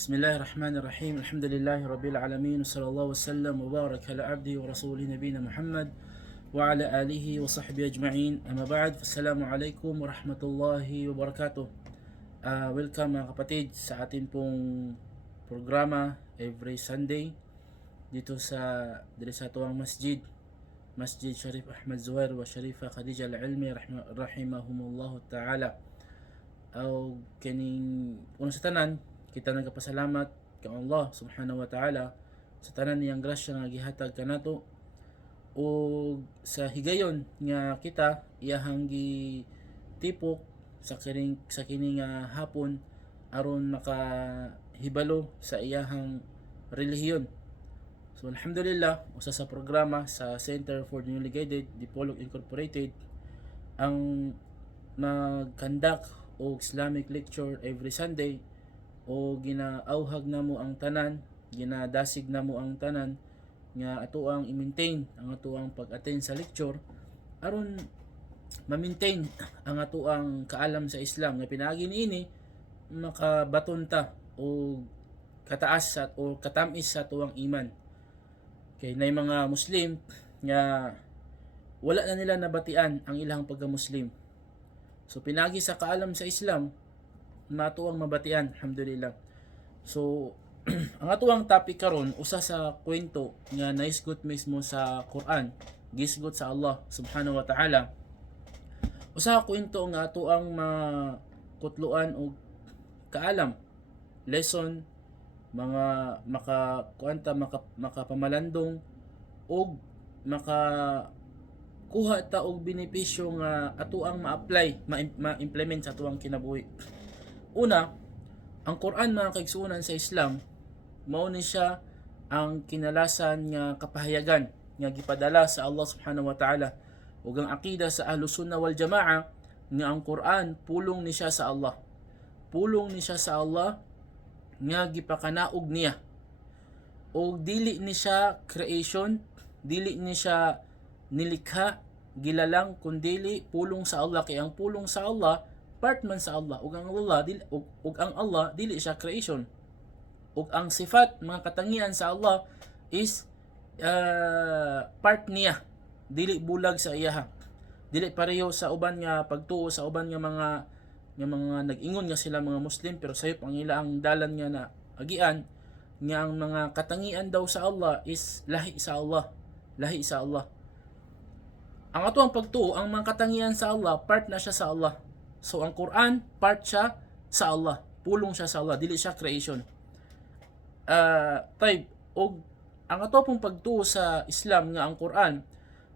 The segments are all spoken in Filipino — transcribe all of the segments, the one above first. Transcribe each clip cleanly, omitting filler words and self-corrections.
Bismillahirrahmanirrahim. Alhamdulillahi Rabbil Alamin. Sallallahu wasallam wa barak ala abdi wa rasuli nabina Muhammad wa ala alihi wa sahbihi ajma'in. Amma ba'd. Assalamualaikum wa rahmatullahi wa barakatuh. Welcome mga kapatid sa atin pong programa every Sunday dito sa tuwang Masjid Sharif Ahmad Zuhair wa Sharifa Khadija Al-Ilmi rahimahumullahu ta'ala. Kining una sa tanan kita nagapasalamat kay Allah subhanahu wa ta'ala sa tanan niyang grasya nga gihatag kanato o sa higayon nga kita iyahang gitipok sa kining hapon aron makahibalo sa iyahang relihiyon. So alhamdulillah, usa sa programa sa Center for the Newly Guided, Dipolog Incorporated, ang mag-conduct o Islamic lecture every Sunday o ginaauhag namo ang tanan, ginadasig namo ang tanan nga ato ang i-maintain ang ato ang pag-attend sa lecture aron ma-maintain ang ato ang kaalam sa Islam nga pinaagi niini makabaton ta o kataas o katamis sa ato ang iman. Kay nay mga Muslim nga wala na nila nabatian ang ilang pagka-Muslim. So pinagi sa kaalam sa Islam mato ang mabatian, alhamdulillah. So ang ato ang topic karon usa sa kwento nga naisgot mismo sa Quran, gisgot sa Allah subhanahu wa ta'ala. Usa ka kwento nga ato ang makutluan og kaalam, lesson, mga makapamalandong og kuha ta og benepisyo nga ato ang ma-apply, ma-implement sa ato ang kinabuhi. Una, ang Quran mga kaigsuonan sa Islam, mao ni siya ang kinalasan nga kapahayagan nga gipadala sa Allah subhanahu wa ta'ala ug ang akida sa Ahlus Sunnah wal Jamaa nga ang Quran pulong ni siya sa Allah. Pulong ni siya sa Allah nga gipakanaog niya. Og dili ni siya creation, dili ni siya nilikha gilalang kundili pulong sa Allah, kay ang pulong sa Allah part man sa Allah ug ang Allah dili siya creation. Ug ang sifat mga katangian sa Allah is part niya, dili bulag sa iyaha. Dili pareho sa uban nga pagtuo sa uban nga mga nag-ingon nga sila mga Muslim pero sayop ang ilang dalan nga na agian nga ang mga katangian daw sa Allah is lahi sa Allah. Ang ato ang pagtuo, ang mga katangian sa Allah, part na siya sa Allah. So ang Quran, part siya sa Allah. Pulong siya sa Allah, dili siya creation. Og ang ato pong pagtuo sa Islam nga ang Quran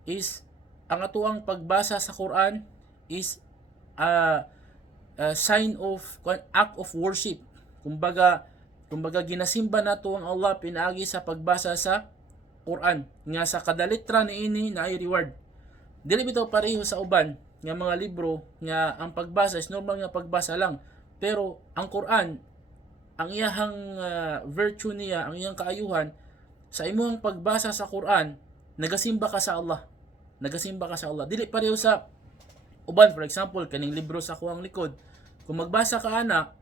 is, ang ato ang pagbasa sa Quran is sign of, act of worship. Kumbaga ginasimba nato ang Allah pinaagi sa pagbasa sa Quran. Nga sa kada letra niini na ay reward. Dili bitaw pareho sa uban nga mga libro nga ang pagbasa is normal nga pagbasa lang, pero ang Quran ang iyahang virtue niya, ang iyang kaayuhan sa imong pagbasa sa Quran, nagasimba ka sa Allah. Dili pareho sa uban. For example, kaning libro sa kuang likod, kung magbasa ka ana,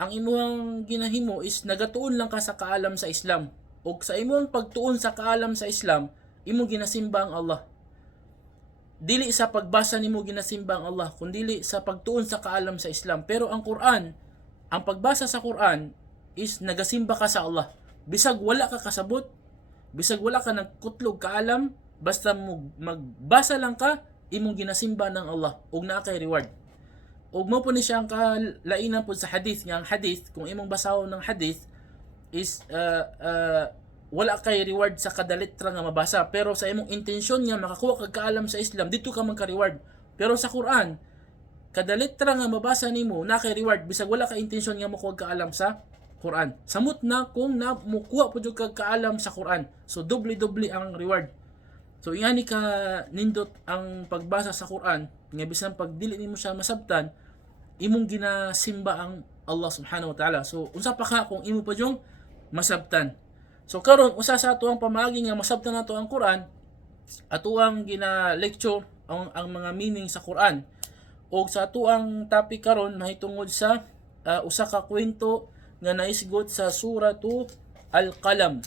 ang imong ginahimo is nagatuon lang ka sa kaalam sa Islam, o sa imong pagtuon sa kaalam sa Islam imong ginasimba ang Allah. Dili sa pagbasa nimo ginasimba ang Allah, kundi sa pagtuon sa kaalam sa Islam. Pero ang Quran, ang pagbasa sa Quran is nagasimba ka sa Allah. Bisag wala ka kasabot, bisag wala ka nagkutlog kaalam, basta magbasa lang ka, imong ginasimba ng Allah ug naa kay reward. Ug mo po ni siya ang kalainan po sa hadith, nga ang hadith, kung imong basahon ng hadith is wala kay reward sa kada letra nga mabasa, pero sa imong intensyon nga makakuha kag kaalam sa Islam, dito ka magka-reward. Pero sa Quran, kada letra nga mabasa nimo na kay reward bisag wala ka intensyon nga makuha kaalam sa Quran. Samot na kung na mukuha po jud kag kaalam sa Quran. So doble ang reward. So ingani ka nindot ang pagbasa sa Quran nga bisan pag dili nimo siya masabtan, imong ginasimba ang Allah subhanahu wa ta'ala. So unsa pa ka kung imo pa jung masabtan. So karon usa sa ato ang pamaagi nga masabtan nato ang Quran, ato ang gina-lecture ang mga meaning sa Quran. O sa ato ang topic karon mahitungod sa usa ka kwento nga naisgot sa suratu Al-Qalam.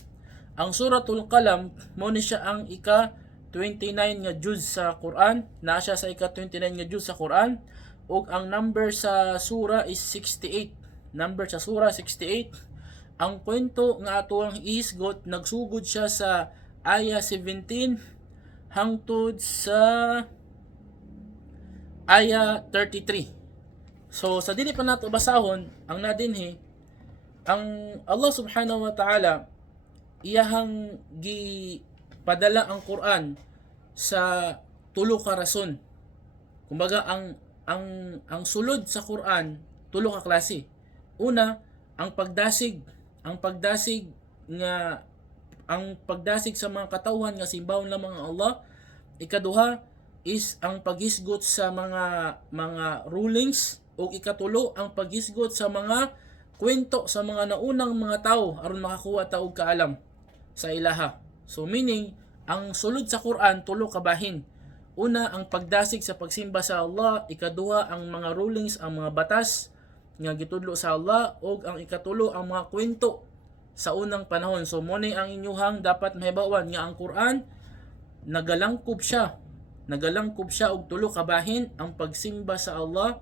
Ang suratul Qalam mo ni siya ang ika-29 nga juz sa Quran, naa siya sa ika-29 nga juz sa Quran, ug ang number sa sura is 68. Number sa sura 68. Ang kwento nga ato ang ihisgot, nagsugod siya sa aya 17 hangtod sa aya 33. So sa dili pa nato basahon ang nadinhi, ang Allah subhanahu wa ta'ala iyahang gipadala ang Quran sa tulo ka rason. Kumbaga ang sulod sa Quran tulo ka klase. Una, ang pagdasig sa mga katawhan nga simbahon lamang ang Allah. Ikaduha is ang paghisgot sa mga rulings, o ikatulo ang paghisgot sa mga kwento sa mga naunang mga tao aron makakuha ta og kaalam sa ilaha. So meaning ang sulod sa Quran tulo ka bahin. Una, ang pagdasig sa pagsimba sa Allah. Ikaduha, ang mga rulings, ang mga batas nga gitudlo sa Allah. O ang ikatulo, ang mga kwento sa unang panahon. So muni ang inyuhang dapat mahibawan nga ang Quran nagalangkob siya og tulo ka bahin: ang pagsimba sa Allah,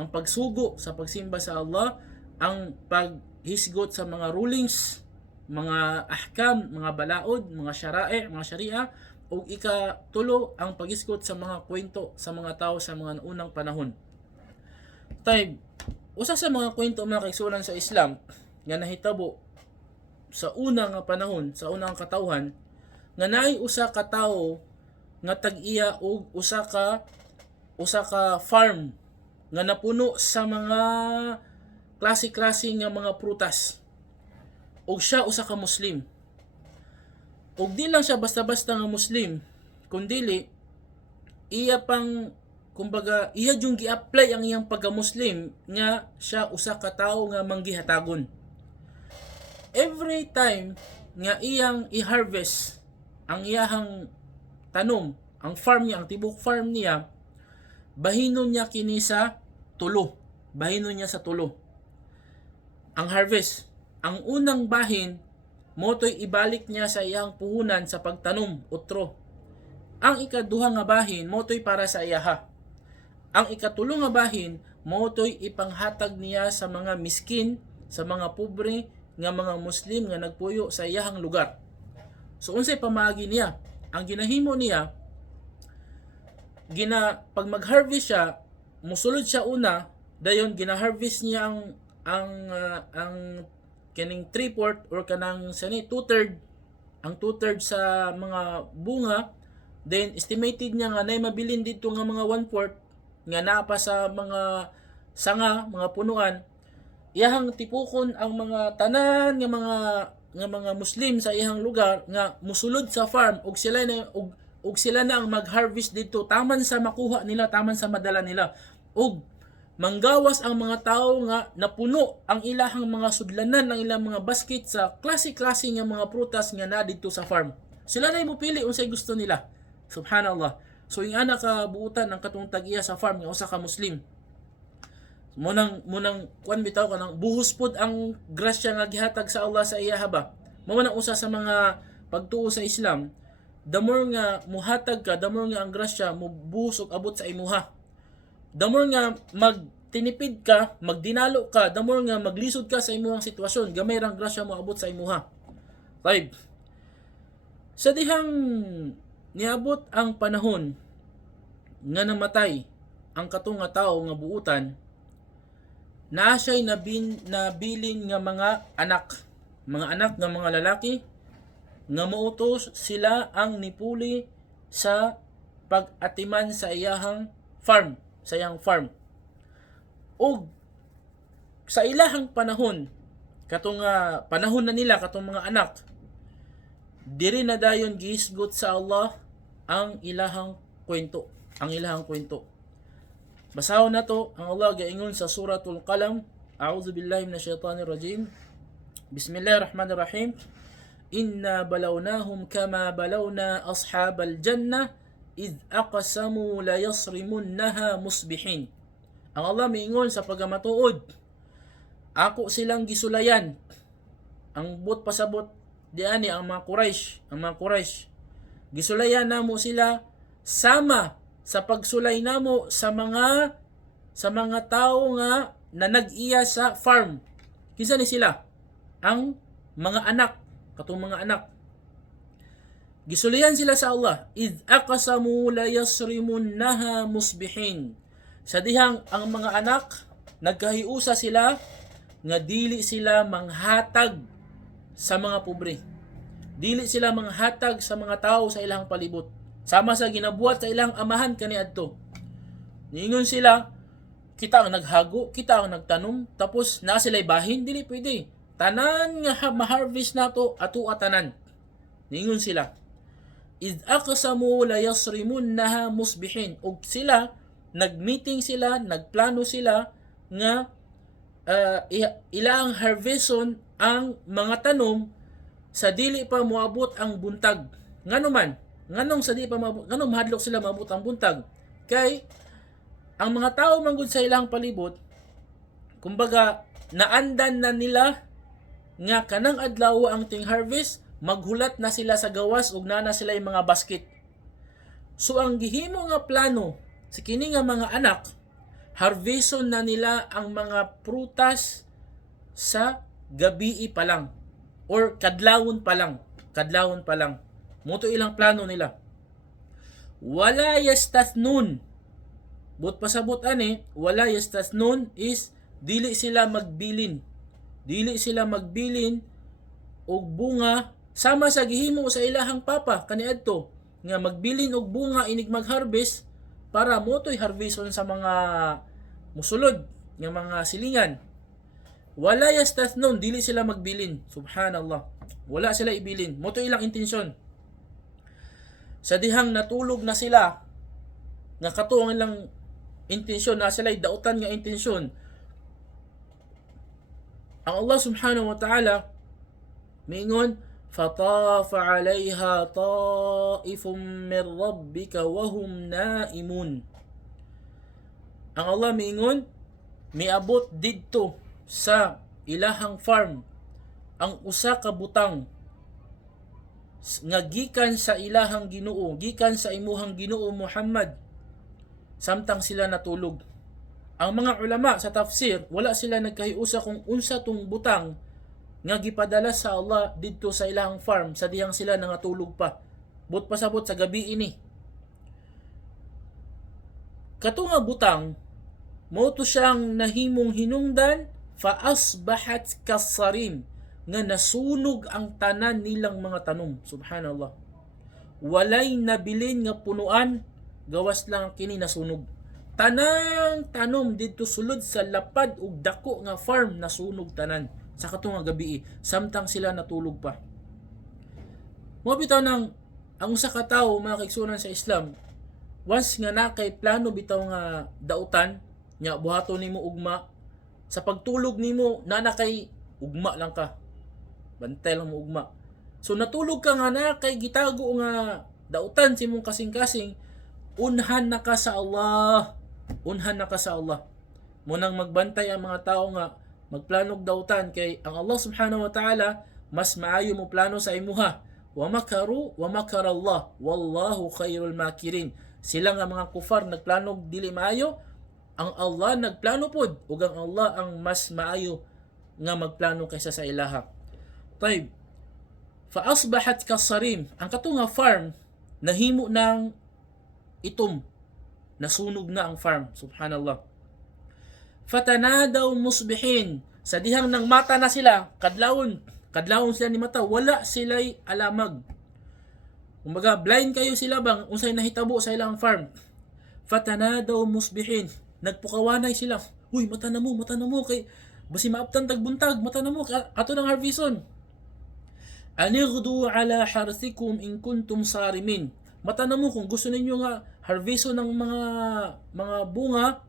ang pagsugo sa pagsimba sa Allah, ang paghisgot sa mga rulings, mga ahkam, mga balaod, mga sharia, o ikatulo ang paghisgot sa mga kwento sa mga tao sa mga unang panahon. Usa sa mga kwento mga kaigsunan sa Islam nga nahitabo sa unang panahon, sa unang katawhan, nga naay usa ka tawo nga tag-iya og usa ka farm nga napuno sa mga klase-klase nga mga prutas. Og siya usa ka Muslim. Og di lang siya basta-basta nga Muslim, kundili iya pang kumbaga iya jung gi-apply ang iyang pagka-Muslim nga siya usa ka tawo nga manggihatagon. Every time nga iyang i-harvest ang iyahang tanom, ang farm niya, ang tibok farm niya, bahinon niya kini sa tulo. Bahinon niya sa tulo. Ang harvest, ang unang bahin motoy ibalik niya sa iyang puhunan sa pagtanom, utro. Ang ikaduha nga bahin motoy para sa iyaha. Ang ikatulo nga bahin motoy ipanghatag niya sa mga miskin, sa mga pobre nga mga Muslim nga nagpuyo sa iyahang lugar. So unsay pamaagi niya? Ang ginahimo niya, pag mag-harvest siya, musulod siya una, dayon gina-harvest niya ang kining 3/4 or kanang 2/3, ang 2/3 sa mga bunga. Then estimated niya nga nay mabilin dito nga mga 1/4 nga napa sa mga sanga, mga punuan. Iyahang tipukon ang mga tanan nga mga Muslim sa iyang lugar nga musulod sa farm, ug sila na ang mag-harvest dito taman sa makuha nila, taman sa madala nila. Ug manggawas ang mga tao nga napuno ang ilahang mga sudlanan, ang ilang mga basket sa klase-klase nga mga prutas nga na dito sa farm. Sila na mupili unsay gusto nila. Subhanallah. So yung anak ka buutan ang katong tag-iya sa farm nga usa ka Muslim. Munang kuan bitaw kanang buhos pod ang grasya nga gihatag sa Allah sa iya haba. Mao man ang usa sa mga pagtuo sa Islam. The more nga muhatag ka, the more nga ang grasya mo buhos og abot sa imuha. The more nga magtinipid ka, magdinalo ka, the more nga maglisod ka sa imuhang sitwasyon, gamay rang grasya mo abot sa imuha. 5. Sa dihang niabot ang panahon nga namatay ang katong nga tawo nga buutan, naa siya'y nabilin nga mga anak nga mga lalaki nga mautos sila ang nipuli sa pag-atiman sa iyahang farm. O sa ilahang panahon, katong panahon na nila, katong mga anak, diri na dayon gihisgot sa Allah ang ilahang kwento. Basahon na to, ang Allah gaingon sa suratul Qalam. A'udzu billahi minasyaitanir rajim. Bismillahirrahmanirrahim. Inna balawnahum kama balawna ashabal jannah id aqsamu la yasrimunnaha musbihin. Ang Allah miingon sa pagamatuod Ako silang gisulayan. Ang but pasabot diani ang mga Quraysh. Gisulayan namo sila sama sa pagsulay namo sa mga tao nga na nag-iya sa farm. Kinsa ni sila? Ang mga anak, katong mga anak. Gisulayan sila sa Allah, id aqsamu la yasrimunnaha musbihin. Sa dihang ang mga anak nagkahiusa sila nga dili sila manghatag sa mga pobre. Dili sila manghatag sa mga tao sa ilang palibot. Sama sa ginabuhat sa ilang amahan kaniadto. Niingon sila, kita ang naghago, kita ang nagtanom, tapos na sila'y bahin, dili pwede. Tanan nga ma-harvest nato ato atanan. Niingon sila, id aqsamu la yasrimunnaha musbihin. Og sila nagmeeting sila, nagplano sila nga ilang harveston ang mga tanom sa dili pa moabot ang buntag. Nganong sa dili pa moabot, nganong mahadlok sila moabot ang buntag? Kay ang mga tao manggod sa ilang palibot, kumbaga naandan na nila nga kanang adlaw ang ting harvest, maghulat na sila sa gawas ug nana sila yung mga basket. So ang gihimo nga plano sa kini nga mga anak, harveston na nila ang mga prutas sa gabi pa lang or kadlawon pa lang. Moto ilang plano nila. Wala yastathnun. But pasabot ani, wala yastathnun is dili sila magbilin og bunga sama sa gihimo sa ilahang papa kaniadto nga magbilin og bunga inig mag-harvest para motoy harveston sa mga musulod nga mga silingan. Wala yastathnun, dili sila magbilin. Subhanallah. Wala sila ibilin. Moto ilang intensyon. Sa dihang natulog na sila, nga kato ang ilang intensyon, na sila dautan nga intensyon. Ang Allah subhanahu wa ta'ala miingon, فَطَافَ عَلَيْهَا طَائِفٌ مِّن رَبِّكَ وَهُمْ نَائِمُونَ. Ang Allah miingon, miabot didto sa ilahang farm ang usa ka butang nga gikan sa ilahang Ginoo, gikan sa imuhang Ginoo Muhammad, samtang sila natulog. Ang mga ulama sa tafsir, wala sila nagkahiusa kung unsa tong butang nga gipadala sa Allah didto sa ilahang farm sa dihang sila nangatulog pa. But pasabot sa gabi ini. Kato nga butang, moto siyang nahimong hinungdan, fa asbahat kasarim, nga nasunog ang tanan nilang mga tanom. Subhanallah. Walay nabilin nga punuan, gawas lang kini nasunog. Tanang tanom dito sulod sa lapad ug dako nga farm nasunog tanan sa kato nga gabi, samtang sila natulog pa. Mo bitaw nang ang usa ka tawo mga kaigsunan sa Islam, once nga nakay plano bitaw nga dautan nya buhaton nimo ugma, sa pagtulog nimo na kay ugma lang ka. Bantay lang mo ugma. So natulog ka nga na kay gitago nga dautan si mong kasing-kasing, unhan na ka sa Allah. Munang magbantay ang mga tao nga magplanog dautan kay ang Allah subhanahu wa ta'ala mas maayo mo plano sa imuha. Wa makaru wa makara Allah wallahu khairul makirin. Sila nga mga kufar nagplanog dili maayo, ang Allah nagplano pod ug ang Allah ang mas maayo nga magplano kaysa sa ilaha. Tayib. Fa asbahat kasarim, ang kato nga farm nahimo ng itom, nasunog na ang farm. Subhanallah. Fatanadaw musbihin, sa dihang nang mata na sila, kadlawon sila ni mata, wala sila'y alamag. Kumbaga blind kayo sila bang unsay nahitabo sa ilang farm. Fatanadaw musbihin, nagpukawanay sila. Uy, mata na mo kay basi maabtan tagbuntag, mata na mo ato ng harveston. Anirdu ala harthikum in kuntum sarimin. Mata na mo kung gusto ninyo nga harveston ng mga bunga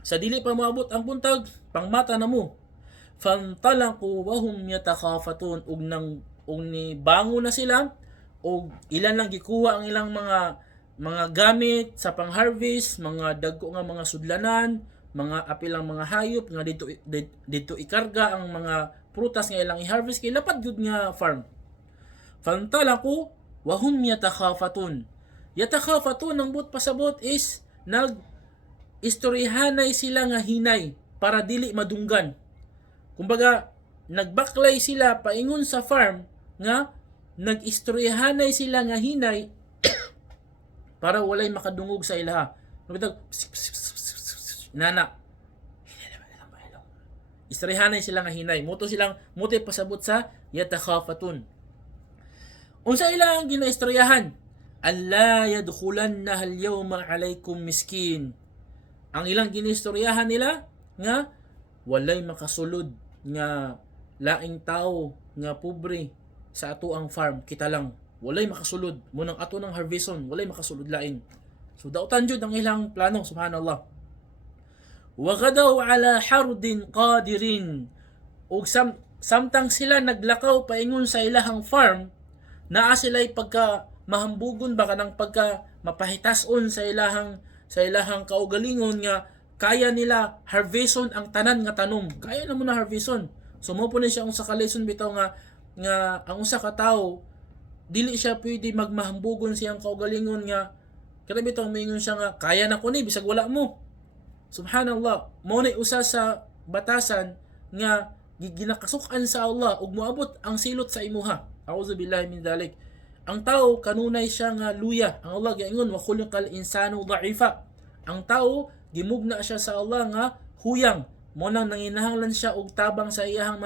sa dili pa moabot ang buntag, pangmata na mo. Fantalaqu wa hum yatakhafatun, ug ni bango na sila ug ilan lang gikuha ang ilang mga gamit sa pang-harvest, mga dagko nga mga sudlanan, mga apilang mga hayop nga dito ikarga ang mga prutas nga ilang i-harvest kay lapad gud nga farm. Fantalaqu wa hum yatakhafatun. Yatakhafatun ang but pasabot is istoryahanay sila nga hinay para dili madunggan. Kumbaga nagbaklay sila paingon sa farm nga nag-istoryahanay sila nga hinay para walay makadungog sa ilaha. Nana. Istoryahanay sila nga hinay. Muto pasabot sa yatakhafatun. Unsa ilang ginaistoryahan? Alla yadkhulanna al-yawma alaykum miskin. Ang ilang ginistoryahan nila nga walay makasulod nga laing tao nga pobre sa ato ang farm kita lang. Walay makasulod mo nang ato ng harveston, walay makasulod lain. So dautan jud ang ilang plano, subhanallah. Wa gadaw ala hardin qadirin. Ug samtang sila naglakaw paingon sa ilahang farm, naa sila'y pagka mahambugon baka ng pagka mapahitason sa ilahang kaugalingon nga kaya nila harveston ang tanan nga tanom. Kaya na mo na harveston. So mo po na siya sa kalison bitaw nga ang usa ka tawo dili siya pwede magmahambugon siyang kaugalingon nga kada bitaw mingon siya nga kaya na ko ni bisag wala mo. Subhanallah, mo na usa sa batasan nga ginakasukan sa Allah ug moabot ang silot sa imuha. A'udzu billahi min dzalik. Ang tao kanunay siya nga luya. Ang Allah giingon wa khuliqal insanu dha'ifa. Ang tao gimugna siya sa Allah nga huyang. Mo nang nanginahanglan siya og tabang sa iyang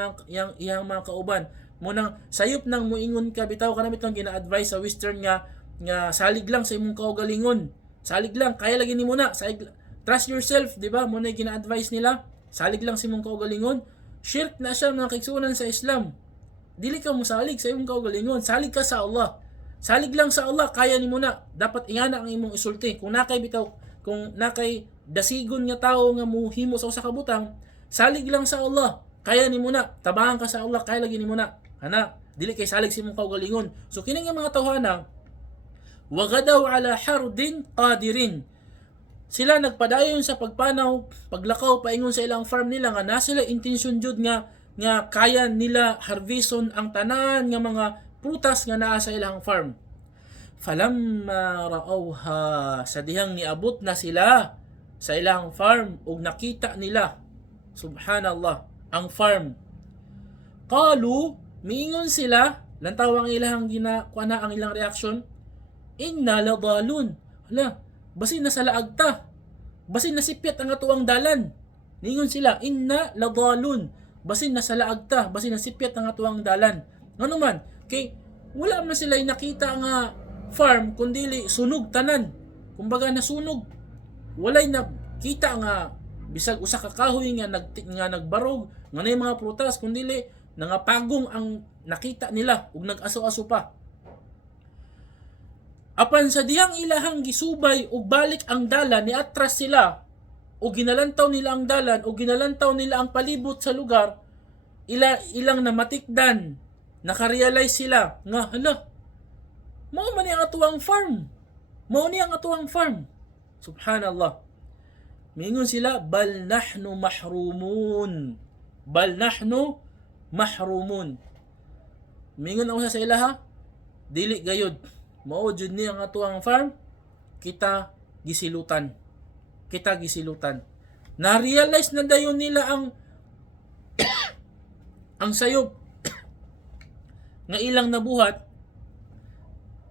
mga kauban. Mo nang sayop nang muingon ka bitaw kana bitong gina-advise sa western nga salig lang sa imong kaugalingon. Salig lang kaya lagi nimo na. Trust yourself, di ba? Mo na gina-advise nila. Salig lang sa imong kaugalingon. Shirk na siya mga kaigsunan sa Islam. Dili ka mo salig sa imong kaugalingon. Salig ka sa Allah. Salig lang sa Allah, kaya nimo na. Dapat ingana ang imong isulti. Kung nakay dasigon nga tao nga muhimo sa usa ka butang, salig lang sa Allah. Kaya nimo na. Tabangan ka sa Allah, kaya lagi nimo na. Ana, dili kay salig sa imong kaugalingon. So kining mga tawhana, wa gadaw ala hardin qadirin. Sila nagpadayon sa pagpanaw, paglakaw paingon sa ilang farm nila nga na sila intensyon jud nga kaya nila harveston ang tanan nga mga prutas nga naa sa ilang farm. Falamma ra'awha, sa dihang niabot na sila sa ilang farm ug nakita nila, subhanallah, ang farm. Qalu, miingon sila, lantaw ang ilang ang ilang reaction, inna ladalun. Hala, basin na sa laag ta. Basin nasipyat ang atuang dalan. Ningon sila, inna ladalun. Basin na sa laag ta. Basin nasipyat ang atuang dalan. Ano man, kay wala man sila nakita nga farm kundili sunog tanan. Kumbaga nasunog. Walay na kita nga bisag usa ka kahoy nga nagbarog nga nay mga prutas kundili nangapagong ang nakita nila ug nag-aso-aso pa. Apan sa diyang ilahang gisubay ug balik ang dalan ni atras sila o ginalantaw nila ang dalan o ginalantaw nila ang palibot sa lugar, ilang namatikdan, nakarealize sila nga hala, mao man ang atuang farm. Mao ni ang atuang farm. Subhanallah. Mingon sila, bal nahnu mahrumun. Bal nahnu mahrumun. Mingon ako sa ilaha, dili gayod. Mao jud ni ang atuang farm, kita gisilutan. Kita gisilutan. Na-realize na dayon nila ang ang sayop nga ilang nabuhat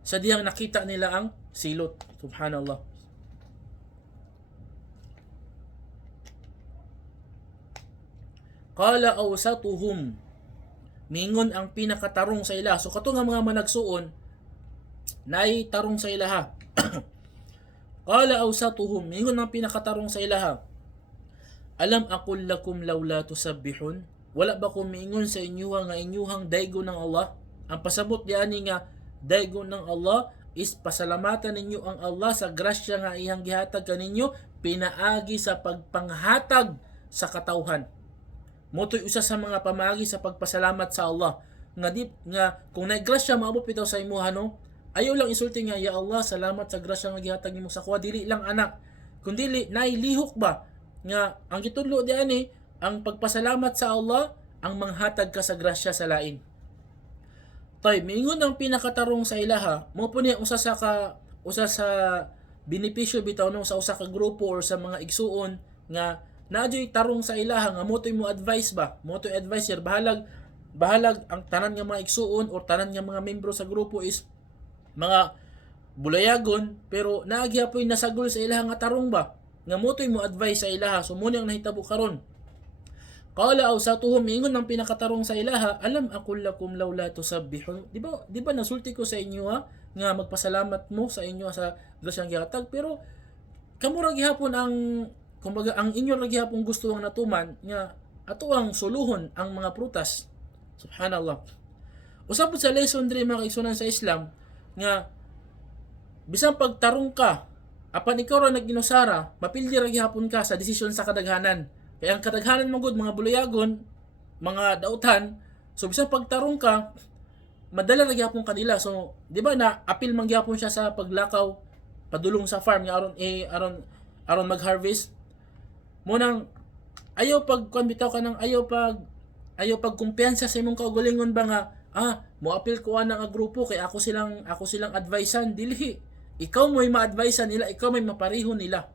sa diyang nakita nila ang silot. Subhanallah. Qala awsatuhum, mingon ang pinakatarong sa ila. So kato nga mga managsuon nay tarong sa ilaha. Qala awsatuhum, mingon ang pinakatarong sa ilaha. Alam aqul lakum laula tusabbihun? Wala ba ko miingon sa inyo nga inyuhang daygo ng Allah? Ang pasabot diani nga daygo ng Allah is pasalamatan ninyo ang Allah sa grasya nga iyang gihatag kaninyo pinaagi sa pagpanghatag sa katawhan. Motoy usa sa mga pamaagi sa pagpasalamat sa Allah nga kung naigrasya maabot bitaw sa imuha no, ayaw lang isulti nga, ya Allah, salamat sa grasya nga gihatag nimo sa kuha, dili lang anak, kundi nailihok ba nga ang gitudlo di ani ang pagpasalamat sa Allah ang manghatag ka sa grasya sa lain. Tay, mingon ang pinakatarong sa ilaha, mo po niya usa sa benepisyo bitaw no sa usa ka grupo or sa mga igsuon nga naadyoy tarong sa ilaha nga motoy mo advice ba, motoy advisor bahalag ang tanan nga mga igsuon or tanan nga mga membro sa grupo is mga bulayagon pero naagyapoy nasagol sa ilaha nga tarong ba nga motoy mo advice sa ilaha. So mo nang nahitabo karon. Qala awsatuhum, ingon ng pinakatarong sa ilaha, alam aqul lakum laula tusabbihun. Di ba nasulti ko sa inyo nga magpasalamat mo sa inyo sa grasyang gihatag, pero kamo ra gihapon ang kumbaga ang inyo ra gihapon gusto ang natuman nga ato ang suluhon ang mga prutas. Subhanallah. Usab sa lesson diri mga kaigsunan sa Islam nga bisan pagtarong ka apan ikaw ra nagginusara, mapildi ra gihapon ka sa desisyon sa kadaghanan. Kaya ang kadaghanan mong good, mga buluyagon, mga dautan, so bisan pagtarong ka, madala na gyapon kanila. So, di ba na apil man gyapon siya sa paglakaw, padulong sa farm nga aron mag-harvest. Mo nang ayaw pag bitaw ka nang ayaw pag kumpiyansa sa imong kaugalingon ba nga mo apil ko ana nga grupo kay ako silang advisean dili. Ikaw mo'y ma-advisean nila, ikaw may mapareho nila.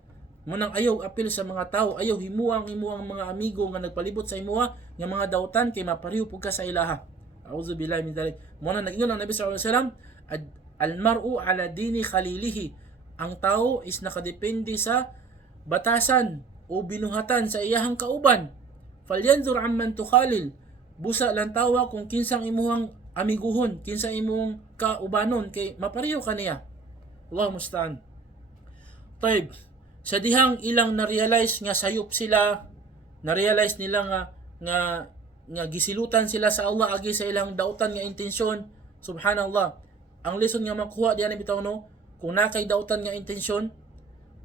Munang ayaw apil sa mga tao, ayaw himuang mga amigo nga nagpalibot sa imuha nga mga dautan kay mapareho pud ka sa ilaha. A'udzu billahi min dzalik. Muna nag-ingon ang Nabi sallallahu alaihi wasallam, al-mar'u ala dini khalilihi. Ang tao is nakadepende sa batasan o binuhatan sa iyahang kauban. Falyanzur amman tukhalil. Busa lang tawa kung kinsang imuhang amiguhon, kinsa imong kaubanon kay mapareho kaniya. Allahu musta'an. Taib. Sa dihang ilang na-realize nga sayop sila, na-realize nila nga gisilutan sila sa Allah agi sa ilang dautan nga intensyon. Subhanallah. Ang lesson nga makuha diyan bitaw no, kung nakay dautan nga intensyon,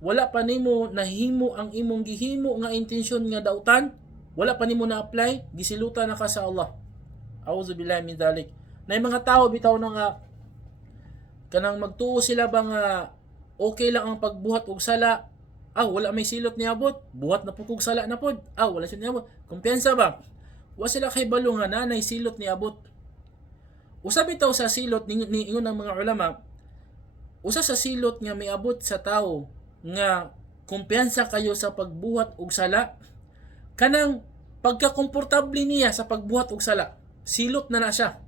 wala pa nimo nahimo ang imong gihimo nga intensyon nga dautan, wala pa nimo na-apply, gisilutan na ka sa Allah. A'udzu billahi min dzalik. Nay mga tao bitaw na nga kanang magtuo sila ba nga okay lang ang pagbuhat og sala. Wala may silot ni abot. Buhat na pukog sala na pod. Wala silot ni abot. Kumpiyansa ba? Wa sila kay balo nga nanay silot ni abot. Usa bitaw sa silot ni ingon ang mga ulama. Usa sa silot nga may abot sa tao nga kumpiyansa kayo sa pagbuhat og sala. Kanang pagkakomportable niya sa pagbuhat og sala. Silot na siya.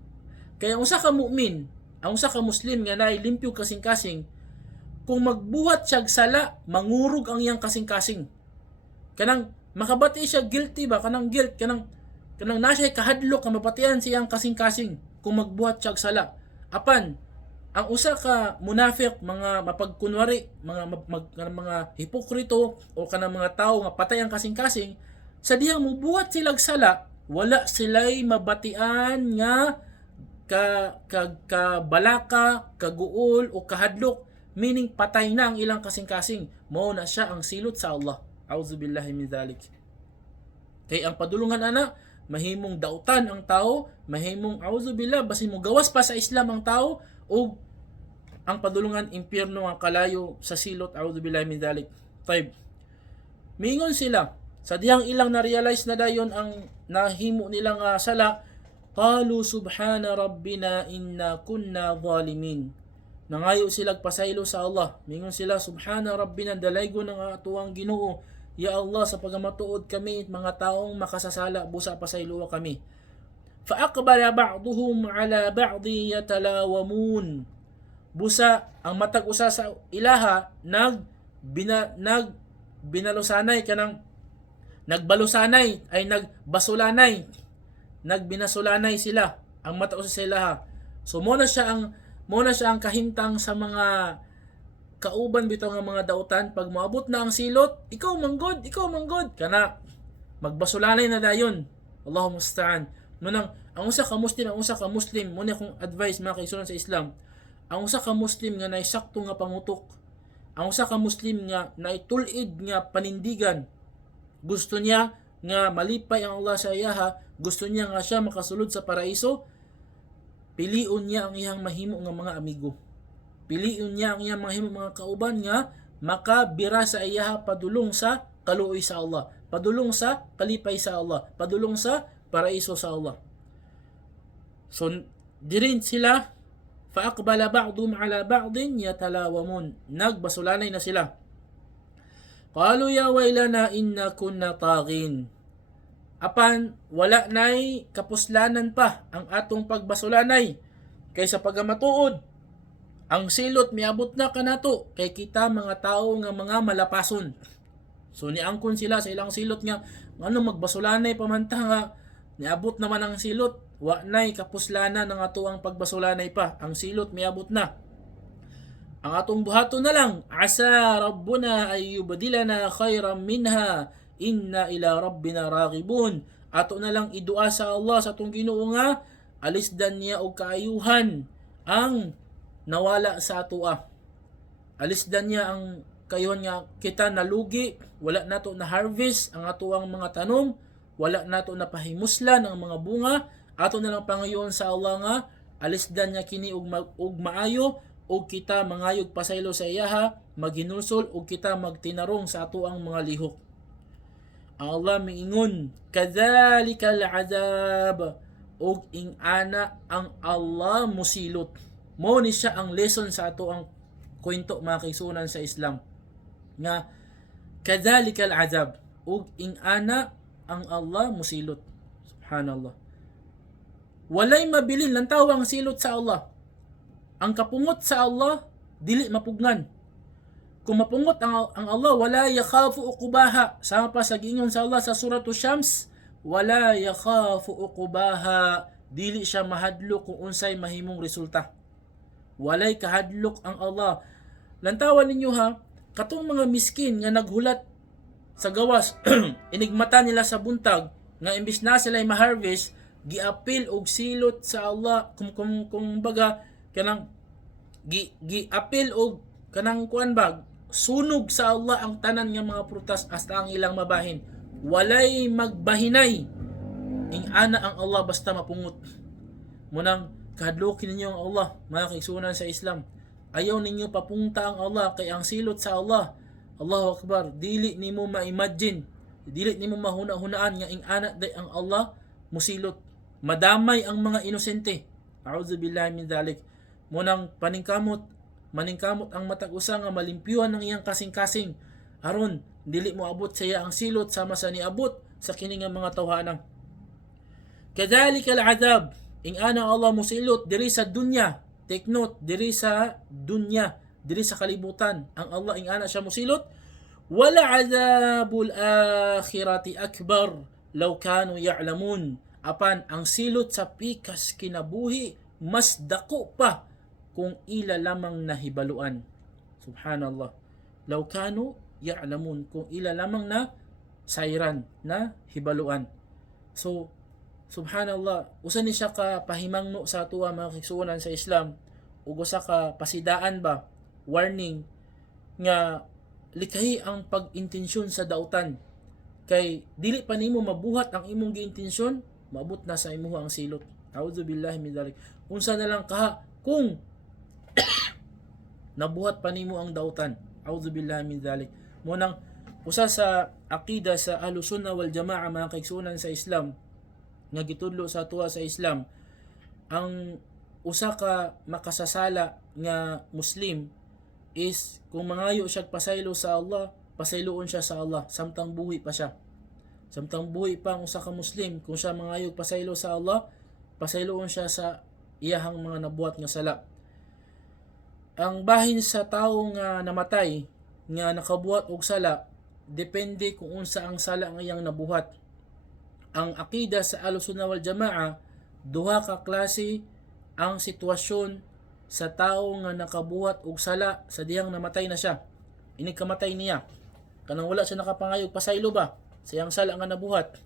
Kaya usa ka mu'min, ang usa ka Muslim nga naay limpyo kasing-kasing, kung magbuhat siya sala, mangurog ang iyang kasing-kasing. Kanang makabati siya guilty ba? Kanang guilt, kanang nasa kahadlok nga mapatian siyang kasing-kasing kung magbuhat siya sala. Apan, ang usa ka munafik, mga mapagkunwari, mga hipokrito o kanang mga tao nga patay ang kasing-kasing, sa dihang mubuhat sila sala, wala sila'y mabatian nga kabalaka, kaguol o kahadlok, meaning patay na ang ilang kasing-kasing. Mao na siya ang silot sa Allah. A'udzu billahi min dzalik. Kay ang padulungan ana mahimong dautan ang tao, mahimong a'udzu billah basin mo gawas pa sa Islam ang tao o ang padulungan impyerno ang kalayo sa silot. A'udzu billahi min dzalik. Taib. Mingon sila sa diyang ilang na-realize na dayon ang nahimo nilang sala, qalu subhana rabbina inna kunna zalimin. Nangayo sila pasaylo sa Allah. Mingon sila, subhana rabbina, dalaygo ng atuang Ginoo. Ya Allah, sa pagamatuod kami, mga taong makasasala, busa pasaylo kami. Faaqbala ba'duhum ala ba'di yatalawamun. Busa, ang matag usa sa ilaha, binalusanay, kanang nagbalusanay, ay nagbasulanay. Nagbinasulanay sila, ang matag usa sa ilaha. So, muna siya ang kahintang sa mga kauban bitaw nga mga dautan. Pag moabot na ang silot, ikaw manggod kana magbasulanay na dayon. Allahu musta'an. Munang ang usa ka Muslim, muna kong advice mga kaigsunan sa Islam. Ang usa ka Muslim nga naisakto nga pangutok, ang usa ka Muslim nga naitulid nga panindigan, gusto niya nga malipay ang Allah sa iyaha, gusto niya nga siya makasulod sa paraiso, piliun niya ang iyang mahimo nga mga amigo. Piliun niya ang iyang mahimo mga kauban nga makabira sa iyaha padulong sa kaluoy sa Allah, padulong sa kalipay sa Allah, padulong sa paraiso sa Allah. So dirin sila faaqbala ba'dhum ala ba'din yatalawamun, nagbasulanay na sila. Qalu ya waylana inna kunna taghin. Apan wala nay kapuslanan pa ang atong pagbasulanay kaysa pagamatuod ang silot miabot na kanato kay kita mga tao nga mga malapason. So niangkon sila sa ilang silot nga ano magbasulanay pamanta nga niabot naman ang silot, wa nay kapuslanan ng atuang pagbasulanay pa, ang silot miabot na. Ang atong buhaton na lang, asa rabbuna ay yubdilana khayran minha inna ila rabbina raghibun. Ato na lang idua sa Allah sa atong Ginoo nga alisdan niya og kaayuhan ang nawala sa atoa. Alisdan niya ang kayon nga kita nalugi, wala nato na harvest ang atuang mga tanom, wala nato na pahimuslan ang mga bunga. Ato na lang pangayon sa Allah nga alisdan niya kini og maayo, og kita mangayog pasaylo sa iyaha, maghinulsol og kita magtinarong sa atoang mga lihok. Ang Allah miingon, kadhalikal azab, og ingana ang Allah musilot. Mo ni siya ang lesson sa ato ang kwento mga kaigsunan sa Islam nga kadhalikal azab, ug ingana ang Allah musilot. Subhanallah. Walay mabilin lang tawang silot sa Allah. Ang kapungot sa Allah dili mapugnan. Kung mapungot ang Allah, wala yakhafu uqbaha. Sama pa sa giingon sa Allah sa surah Syams, wala yakhafu uqbaha, dili siya mahadlo kung unsay mahimong resulta. Walay kahadlok ang Allah. Lantawan ninyo ha, katong mga miskin nga naghulat sa gawas, inigmata nila sa buntag, nga imbis na sila ma-harvest, giapil og silot sa Allah, kung baga, kanang, giapil og, kanang kuan bag, sunog sa Allah ang tanan nga mga prutas hasta ang ilang mabahin. Walay magbahinay, ingana ang Allah basta mapungot. Munang, kahadlokin ninyo ang Allah, mga kaigsunan sa Islam. Ayaw ninyo papunta ang Allah kay ang silot sa Allah. Allahu Akbar, dili nimo ma-imagine, dili nimo mahuna-hunaan nga ingana day ang Allah musilot. Madamay ang mga inosente. A'udzu billahi min dzalik. Munang maningkamot ang matag usa nga malimpyuhan ng iyang kasing-kasing aron dili mo abot sa iya ang silot sama sa niabot sa kini nga mga tawhana. Kadhalikal azab, ingana Allah musilot diri sa dunya. Take note, diri sa dunya, diri sa kalibutan, ang Allah ingana siya musilot. Wala azabul akhirati akbar law kanu ya'lamun. Apan ang silot sa pikas kinabuhi mas dako pa kung ila lamang nahibaluan. Subhanallah. Law kanu ya'lamun, kung ila lamang na sayran, na hibaluan. So subhanallah, usa ni siya ka pahimangno sa atuwa mga kaigsuonan sa Islam, ug usa ka pasidaan ba, warning nga likhay ang pag-intensyon sa dautan. Kay dili pa nimo mabuhat ang imong giintensyon, maabot na sa imuha ang silot. A'udzu billahi min dzalik. Unsa na lang kaha kung nabuhat pa nimo ang dautan. A'udzu billahi min dzalik. Munang usa sa aqida sa Ahlus Sunnah wal Jamaa mga kaigsuonan sa Islam, nga gitudlo sa tuwa sa Islam, ang usa ka makasasala nga Muslim is kung mangayo siya pasaylo sa Allah, pasayloon siya sa Allah samtang buhi pa siya. Samtang buhi pa ang usa ka Muslim, kung siya mangayo pasaylo sa Allah, pasayloon siya sa iyahang mga nabuhat nga sala. Ang bahin sa tawo nga namatay nga nakabuhat og sala, depende kung unsa ang sala nga iyang nabuhat. Ang akida sa Ahlus Sunnah wal Jamaa, duha ka klase ang sitwasyon sa tawo nga nakabuhat og sala sa diyang namatay na siya. Inig kamatay niya, kanang wala siya nakapangayog pasaylo ba sa iyang sala nga nabuhat.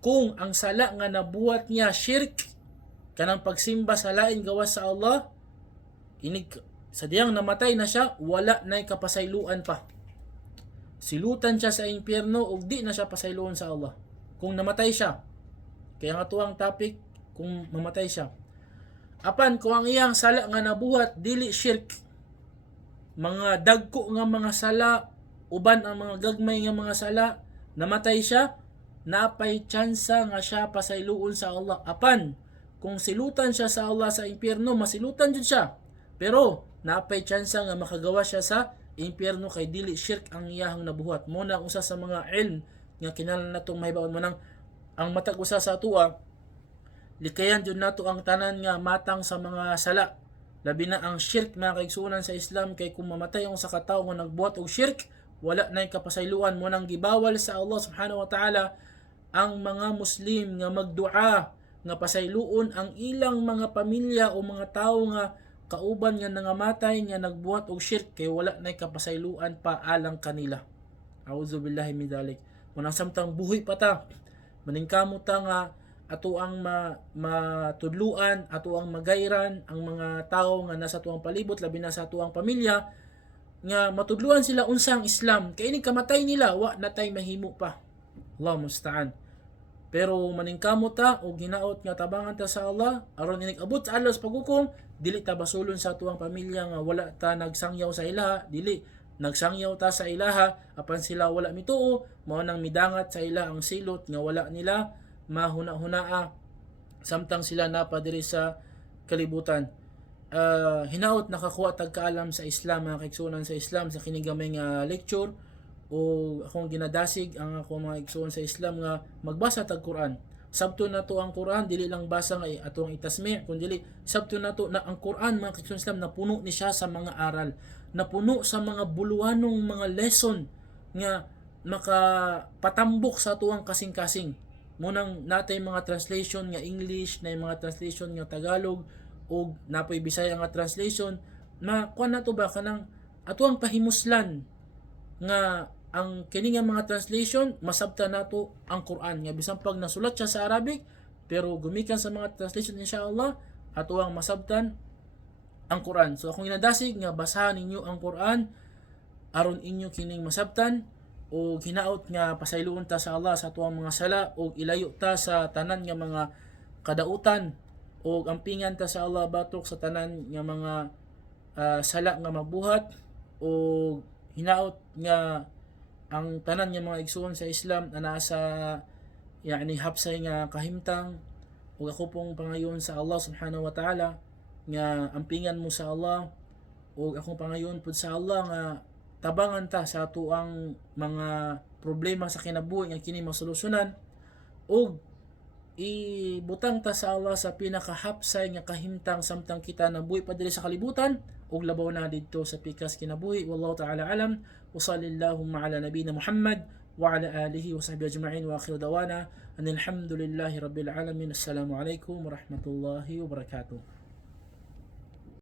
Kung ang sala nga nabuhat niya shirk, kanang pagsimba sa lain gawas sa Allah, inig sa diyang namatay na siya, wala na'y kapasayluan pa. Silutan siya sa impyerno ug di na siya pasayloon sa Allah kung namatay siya. Kaya nga tuwang topic, kung mamatay siya. Apan kung ang iyang sala nga nabuhat dili shirk, mga dagko nga mga sala uban ang mga gagmay nga mga sala, namatay siya, napay tsansa nga siya pasayloon sa Allah. Apan kung silutan siya sa Allah sa impyerno, masilutan jud siya. Pero napay tsansa nga makagawa siya sa impyerno kay dili shirk ang iyahang nabuhat. Muna usa sa mga ilm nga kinahanglan natong mahibaon manang ang matag usa sa atoa, likayan jud nato ang tanan nga matang sa mga sala. Labi na ang shirk, mga kaigsuonan sa Islam, kay kung mamatay ang sa katawo nga nagbuhat og shirk, wala nay kapasayloan mo nang gibawal sa Allah subhanahu wa ta'ala ang mga Muslim nga magdua nga pasayloon ang ilang mga pamilya o mga tawo nga kauban nga nangamatay nga nagbuhat og shirk, kay wala nay kapasayloan pa alang kanila. A'udzu billahi min dalik. Munang samtang buhi pa ta, maningkamot ta nga ato ang matudluan, ato ang magayran ang mga tao nga nasa tuang palibot, labi na sa tuang pamilya, nga matudluan sila unsang Islam. Kay ini kamatay nila, wa natay mahimo pa. Allah musta'an. Pero maningkamot ta o ginaot nga tabangan ta sa Allah, aron inig abot sa Allah sa paghukom, dili ta basulon sa tuang pamilya nga wala ta nagsangyaw sa ilaha, dili nagsangyaw ta sa ilaha, apan sila wala mituo, mao nang midangat sa ila ang silot nga wala nila mahuna-hunaa samtang sila napadiri sa kalibutan. Hinaot nakakuha tagkaalam sa Islam, mga kaigsuonan sa Islam, sa kinigamay nga lecture o akong ginadasig ang ako mga kaigsuon sa Islam nga magbasa tag Quran. Sabto na to ang Quran, dili lang basa nga atong itasmi, kundi sabto na to na ang Quran, mga kaigsuon sa Islam, napuno ni siya sa mga aral, napuno sa mga buluhanong mga lesson nga makapatambok sa tuwang kasing-kasing. Munang natay mga translation nga English, na mga translation nga Tagalog, o napoy Bisaya nga translation, na kuan nato ba kanang atuang pahimuslan nga ang kini nga mga translation masabta nato ang Quran, nga bisan pag nasulat siya sa Arabic pero gumikan sa mga translation insyaallah atuang masabtan ang Quran. So akong ginadasig nga basahan ninyo ang Quran aron inyo kining masabtan o hinaot nga pasayloon ta sa Allah sa tuwang mga sala o ilayo ta sa tanan nga mga kadautan o ampingan ta sa Allah batok sa tanan nga mga sala nga mabuhat o hinaot nga ang tanan nga mga igsoon sa Islam na nasa hapsay nga kahimtang o ako pong pangayon sa Allah subhanahu wa ta'ala nga ampingan mo sa Allah o akong pangayon pud sa Allah nga tabangan ta sa tuang mga problema sa kinabuhi nga kini masolusyonan o ibutang ta sa Allah sa pinakahapsay nga kahimtang samtang kita nabuhi pa diri sa kalibutan ug labaw na didto sa pikas kinabuhi. Wallahu ta'ala alam. Wa sallallahu ala nabiyina Muhammad wa ala alihi wa sahbihi ajma'in wa akhiru dawana anil hamdulillahi rabbil alamin. Assalamu alaikum warahmatullahi wabarakatuh.